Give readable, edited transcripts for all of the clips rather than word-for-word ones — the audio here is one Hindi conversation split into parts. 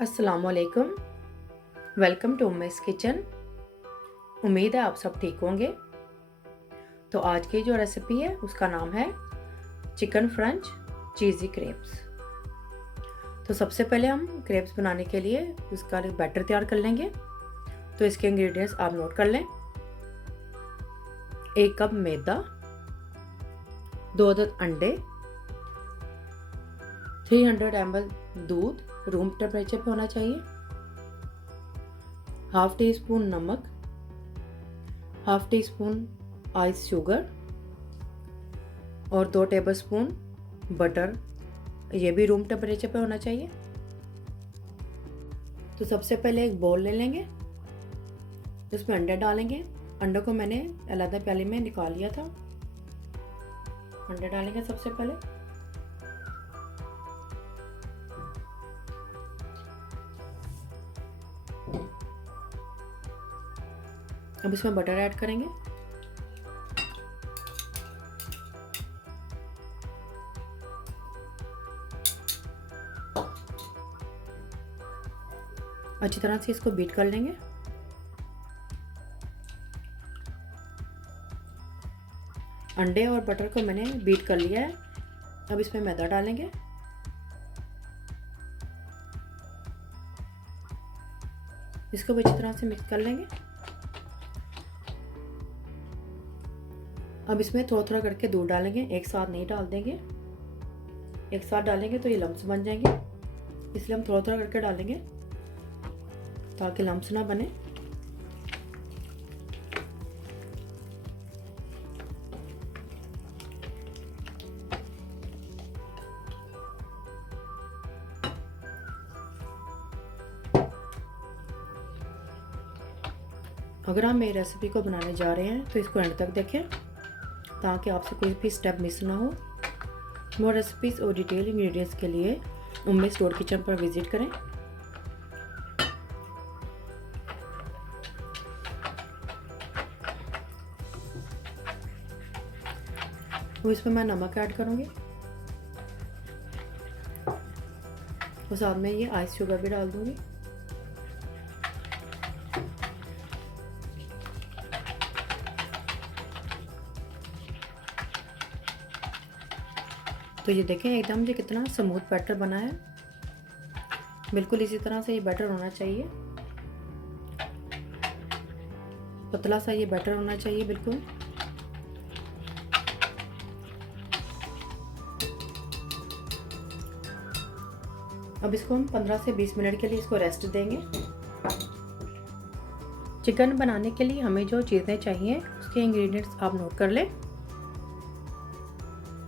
अस्सलामुअलैकुम। वेलकम टू उम्मीस किचन। उम्मीद है आप सब ठीक होंगे। तो आज की जो रेसिपी है उसका नाम है चिकन फ्रेंच चीज़ी क्रेप्स। तो सबसे पहले हम क्रेप्स बनाने के लिए उसका बैटर तैयार कर लेंगे। तो इसके इंग्रेडिएंट्स आप नोट कर लें। 1 कप मैदा, 2 अदद अंडे, 300 ml दूध रूम टेम्परेचर पे होना चाहिए, हाफ टी स्पून नमक, half tea spoon ice sugar और 2 टेबलस्पून बटर, ये भी रूम टेम्परेचर पे होना चाहिए। तो सबसे पहले एक बोल ले लेंगे, उसमें अंडे डालेंगे। अंडों को मैंने अलग प्याले में निकाल लिया था। अंडे डालेंगे सबसे पहले। अब इसमें बटर ऐड करेंगे। अच्छी तरह से इसको बीट कर लेंगे। अंडे और बटर को मैंने बीट कर लिया है। अब इसमें मैदा डालेंगे। इसको भी अच्छी तरह से मिक्स कर लेंगे। अब इसमें थोड़ा थोड़ा करके दूध डालेंगे, एक साथ नहीं डाल देंगे। एक साथ डालेंगे तो ये लम्स बन जाएंगे, इसलिए हम थोड़ा थोड़ा करके डालेंगे ताकि लम्स ना बने। अगर आप मेरी रेसिपी को बनाने जा रहे हैं तो इसको एंड तक देखें ताकि आपसे कोई भी स्टेप मिस ना हो। मोर रेसिपीज़ और डिटेल इंग्रेडिएंट्स के लिए उम्मीद स्टोर किचन पर विजिट करें। तो इसमें मैं नमक ऐड करूँगी और साथ में ये आइस शुगर भी डाल दूँगी। तो ये देखें एकदम ये कितना स्मूथ बैटर बना है। बिल्कुल इसी तरह से ये बैटर होना चाहिए, पतला सा ये बैटर होना चाहिए बिल्कुल। अब इसको हम 15 से 20 मिनट के लिए इसको रेस्ट देंगे। चिकन बनाने के लिए हमें जो चीज़ें चाहिए उसके इंग्रेडिएंट्स आप नोट कर लें।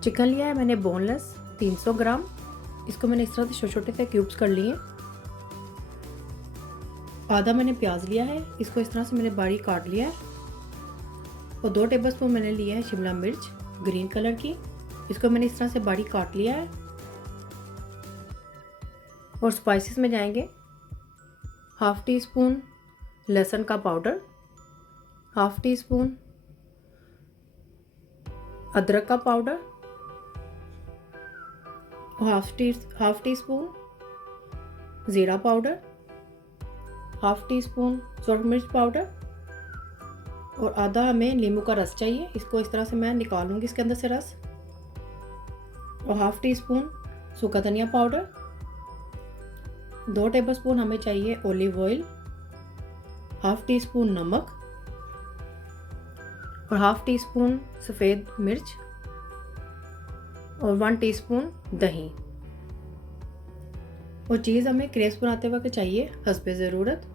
चिकन लिया है मैंने बोनलेस 300 ग्राम। इसको मैंने इस तरह से छोटे छोटे से क्यूब्स कर लिए। आधा मैंने प्याज लिया है, इसको इस तरह से मैंने बारीक काट लिया है। और 2 टेबलस्पून मैंने लिया है शिमला मिर्च ग्रीन कलर की, इसको मैंने इस तरह से बारीक काट लिया है। और स्पाइसेस में जाएंगे हाफ टी स्पून लहसुन का पाउडर, हाफ टी स्पून अदरक का पाउडर, हाफ टी स्पून ज़ीरा पाउडर, हाफ टी स्पून सूरज मिर्च पाउडर और आधा हमें नींबू का रस चाहिए। इसको इस तरह से मैं निकालूंगी इसके अंदर से रस। और हाफ टी स्पून सूखा धनिया पाउडर, 2 टेबलस्पून हमें चाहिए olive oil, half tea spoon नमक और हाफ टी स्पून सफ़ेद मिर्च और 1 टीस्पून दही। और चीज़ हमें क्रेप्स बनाते वक्त चाहिए हस्बे ज़रूरत।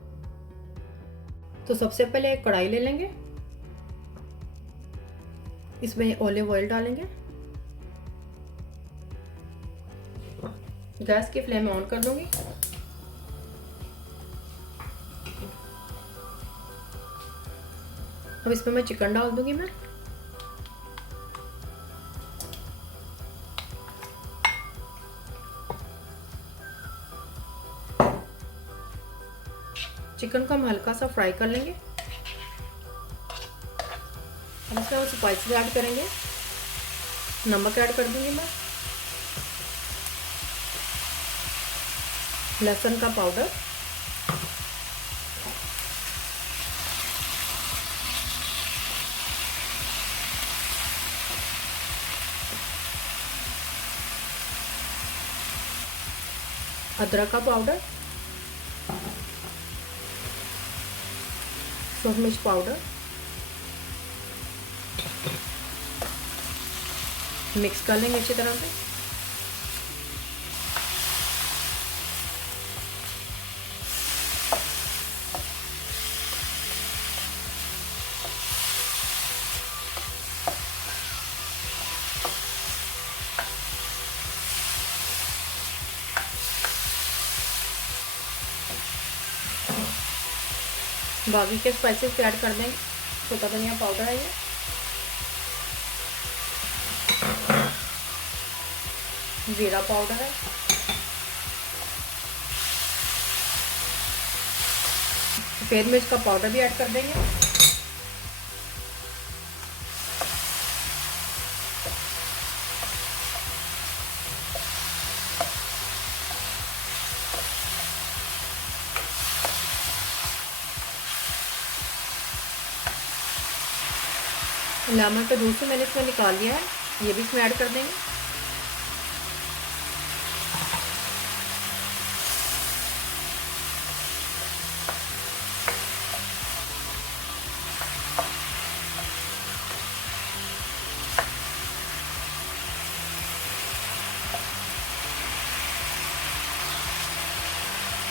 तो सबसे पहले एक कढ़ाई ले लेंगे, इसमें ऑलिव ऑयल डालेंगे। गैस की फ्लेम ऑन कर दूंगी। अब इसमें मैं चिकन डाल दूंगी। मैं चिकन को हम हल्का सा फ्राई कर लेंगे। अब इसमें हम स्पाइसेस ऐड करेंगे। नमक ऐड कर दूंगी मैं, लहसुन का पाउडर, अदरक का पाउडर, सूरज मिर्च पाउडर, मिक्स कर लेंगे अच्छी तरह से। बाकी के स्पाइसेस ऐड कर देंगे। छोटा धनिया पाउडर है ये, जीरा पाउडर है, सफ़ेद मिर्च का पाउडर भी ऐड कर देंगे। लेमन का जूस मैंने इसमें निकाल लिया है, ये भी इसमें ऐड कर देंगे।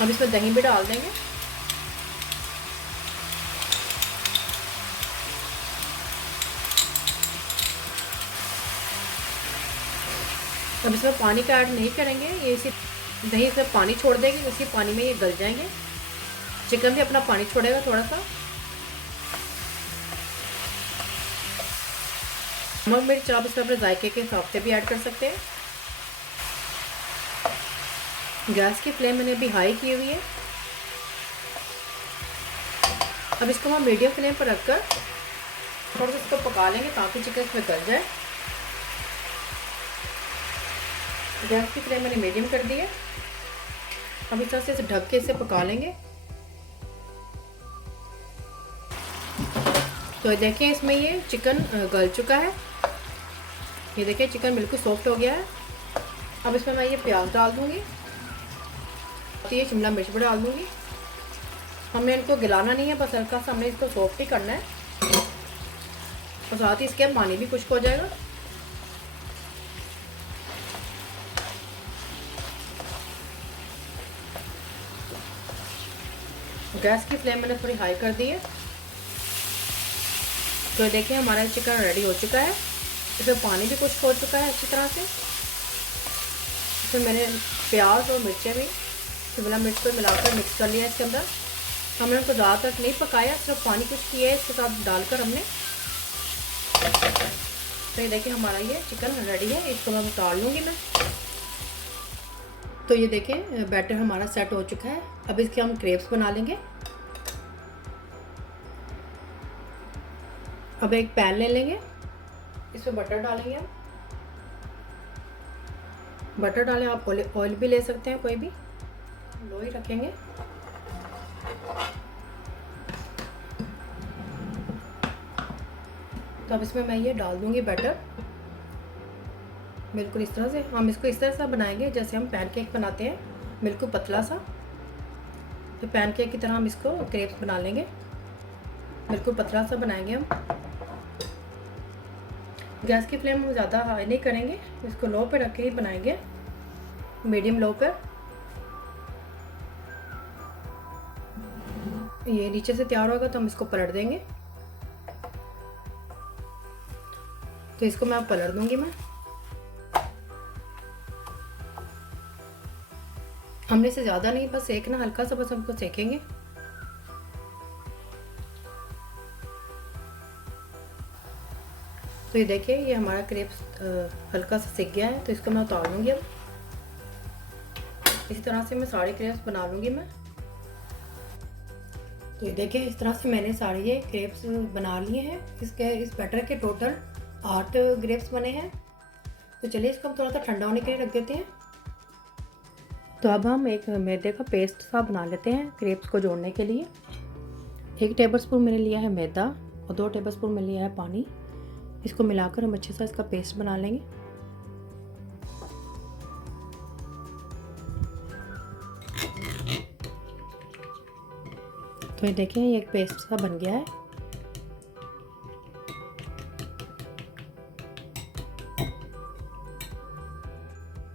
अब इसमें दही भी डाल देंगे। अब इसमें पानी का ऐड नहीं करेंगे, ये इसी दही से पानी छोड़ देगी, उसी पानी में ये गल जाएंगे। चिकन भी अपना पानी छोड़ेगा थोड़ा सा। नमक मिर्च आप इसमें अपने जायके के हिसाब से भी ऐड कर सकते हैं। गैस की फ्लेम मैंने अभी हाई की हुई है। अब इसको हम मीडियम फ्लेम पर रखकर थोड़ा सा इसको पका लेंगे ताकि चिकन इसमें गल जाए। गैस की फ्लेम मैंने मीडियम कर दी है। अब इस तरह से इसे ढक के इसे पका लेंगे। तो देखिए इसमें ये चिकन गल चुका है। ये देखिए चिकन बिल्कुल सॉफ्ट हो गया है। अब इसमें मैं ये प्याज डाल दूंगी, तो ये शिमला मिर्च भी डाल दूंगी। हमें इनको गिलाना नहीं है, बस हल्का सा हमें इसको सॉफ्ट ही करना है और साथ ही इसके पानी भी खुश्क हो जाएगा। गैस की फ्लेम मैंने थोड़ी हाई कर दी है। तो देखिए हमारा चिकन रेडी हो चुका है। इसमें पानी भी खुश्क हो चुका है अच्छी तरह से। इसमें मैंने प्याज और मिर्चें भी शिमला मिर्च को मिलाकर मिक्स कर लिया इसके अंदर। हमने उनको ज़्यादा तक नहीं पकाया, सिर्फ पानी कुछ किया है इसके साथ डालकर हमने। तो ये देखिए हमारा ये चिकन रेडी है, इसको मैं उतार लूँगी मैं। तो ये देखें बैटर हमारा सेट हो चुका है। अब इसके हम क्रेप्स बना लेंगे। अब एक पैन ले लेंगे, इसमें बटर डालेंगे हम। बटर डालें, आप ऑयल भी ले सकते हैं, कोई भी लो ही रखेंगे। तो अब इसमें मैं ये डाल दूंगी बैटर। बिल्कुल इस तरह से हम इसको इस तरह से बनाएंगे जैसे हम पैनकेक बनाते हैं, बिल्कुल पतला सा। तो पैनकेक की तरह हम इसको क्रेप्स बना लेंगे, बिल्कुल पतला सा बनाएंगे हम। गैस की फ्लेम हम ज़्यादा हाई नहीं करेंगे, इसको लो पे रख के ही बनाएंगे, मीडियम लो पे। ये नीचे से तैयार होगा तो हम इसको पलट देंगे। तो इसको मैं अब पलट दूंगी मैं। हमने इसे ज़्यादा नहीं, बस सेकना हल्का सा, बस हमको सेकेंगे। तो ये देखिए ये हमारा क्रेप्स हल्का सा सेक गया है। तो इसको मैं उतार लूँगी अब। इसी तरह से मैं सारे क्रेप्स बना लूँगी मैं। तो ये देखिए इस तरह से मैंने सारे ये क्रेप्स बना लिए हैं। इस बैटर के टोटल 8 ग्रेप्स बने हैं। तो चलिए इसको हम थोड़ा सा ठंडा होने के लिए रख देते हैं। तो अब हम एक मैदे का पेस्ट सा बना लेते हैं क्रेप्स को जोड़ने के लिए। 1 टेबलस्पून मैंने लिया है मैदा और 2 टेबलस्पून मैंने लिया है पानी। इसको मिलाकर हम अच्छे से इसका पेस्ट बना लेंगे। तो ये देखें, ये एक पेस्ट सा बन गया है।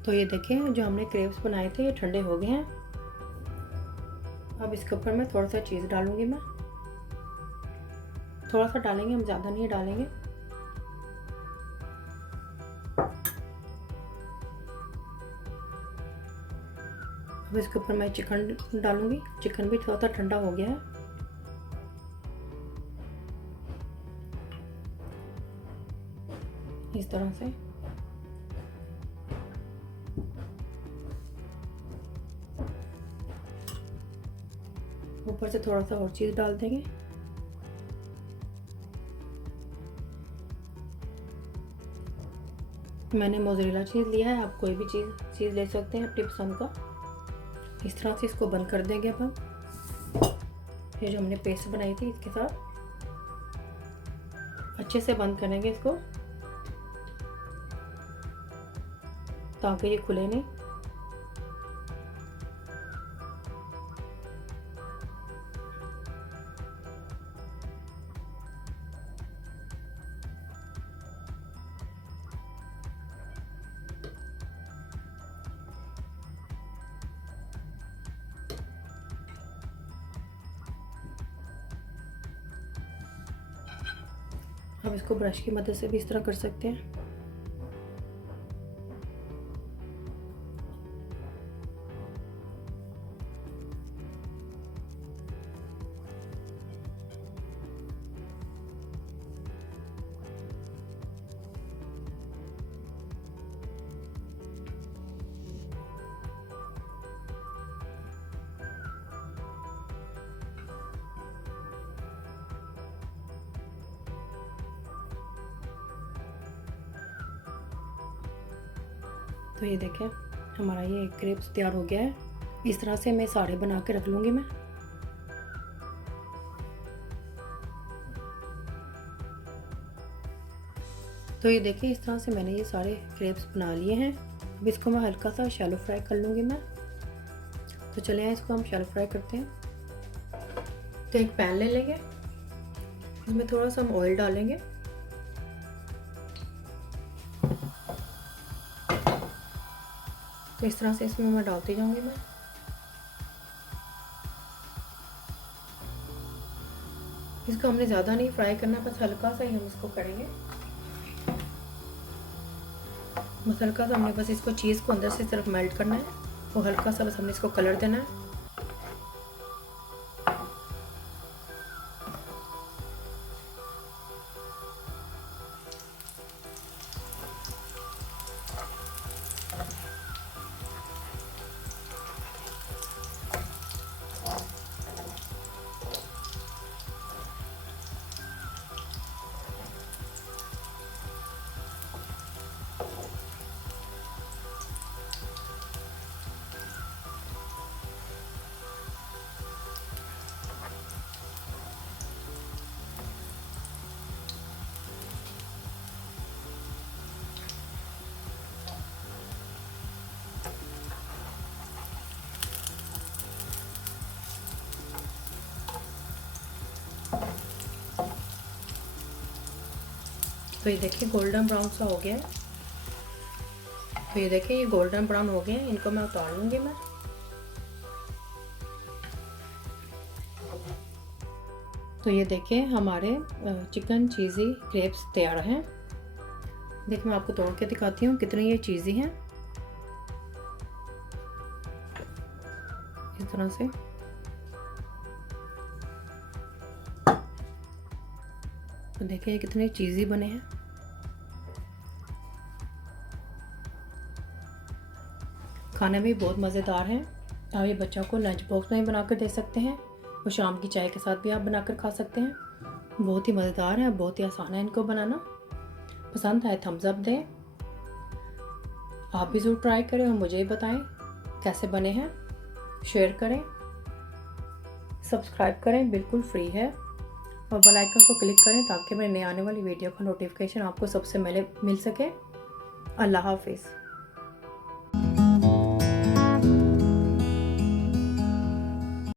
तो ये देखें, जो हमने क्रेप्स बनाए थे ये ठंडे हो गए हैं। अब इसके ऊपर मैं थोड़ा सा चीज़ डालूंगी। मैं थोड़ा सा डालेंगे, हम ज़्यादा नहीं डालेंगे। अब इसके ऊपर मैं चिकन डालूंगी। चिकन भी थोड़ा सा ठंडा हो गया है। इस तरह से ऊपर से थोड़ा सा और चीज़ डाल देंगे। मैंने मोज़रेला चीज़ लिया है, आप कोई भी चीज़ ले सकते हैं अपनी पसंद का। इस तरह से इसको बंद कर देंगे। अब हम ये जो हमने पेस्ट बनाई थी इसके साथ अच्छे से बंद करेंगे इसको, ताकि ये खुले नहीं। अब इसको ब्रश की मदद से भी इस तरह कर सकते हैं। तो ये देखें, हमारा ये क्रेप्स तैयार हो गया है। इस तरह से मैं सारे बना के रख लूँगी मैं। तो ये देखिए, इस तरह से मैंने ये सारे क्रेप्स बना लिए हैं। अब इसको मैं हल्का सा शैलो फ्राई कर लूँगी मैं। तो चले आए, इसको हम शैलो फ्राई करते हैं। तो एक पैन ले लेंगे, इसमें थोड़ा सा हम ऑयल डालेंगे। तो इस तरह से इसमें मैं डालती जाऊंगी मैं। इसको हमने ज़्यादा नहीं फ्राई करना, बस हल्का सा ही हम इसको करेंगे। बस हल्का सा हमने बस इसको चीज़ को अंदर से सिर्फ मेल्ट करना है और हल्का सा बस हमने इसको कलर देना है। तो ये देखिए गोल्डन ब्राउन सा हो गया है। तो ये देखिए, ये गोल्डन ब्राउन हो गए हैं। इनको मैं उतार लूँगी मैं। तो ये देखिए, हमारे चिकन चीज़ी क्रेप्स तैयार हैं। देखिए, मैं आपको तोड़ के दिखाती हूँ कितने ये चीज़ी हैं। इस तरह से तो देखिए कितने चीज़ी बने हैं। खाने में बहुत मज़ेदार हैं। आप ये बच्चों को लंच बॉक्स में भी बनाकर दे सकते हैं और शाम की चाय के साथ भी आप बनाकर खा सकते हैं। बहुत ही मज़ेदार है, बहुत ही आसान है इनको बनाना। पसंद आए थम्स अप दें। आप भी ज़रूर ट्राई करें और मुझे ही बताएं कैसे बने हैं, शेयर करें, सब्सक्राइब करें, बिल्कुल फ्री है, और बेल आइकन को क्लिक करें ताकि मेरे नए आने वाली वीडियो का नोटिफिकेशन आपको सबसे पहले मिल सके। अल्लाह हाफिज़।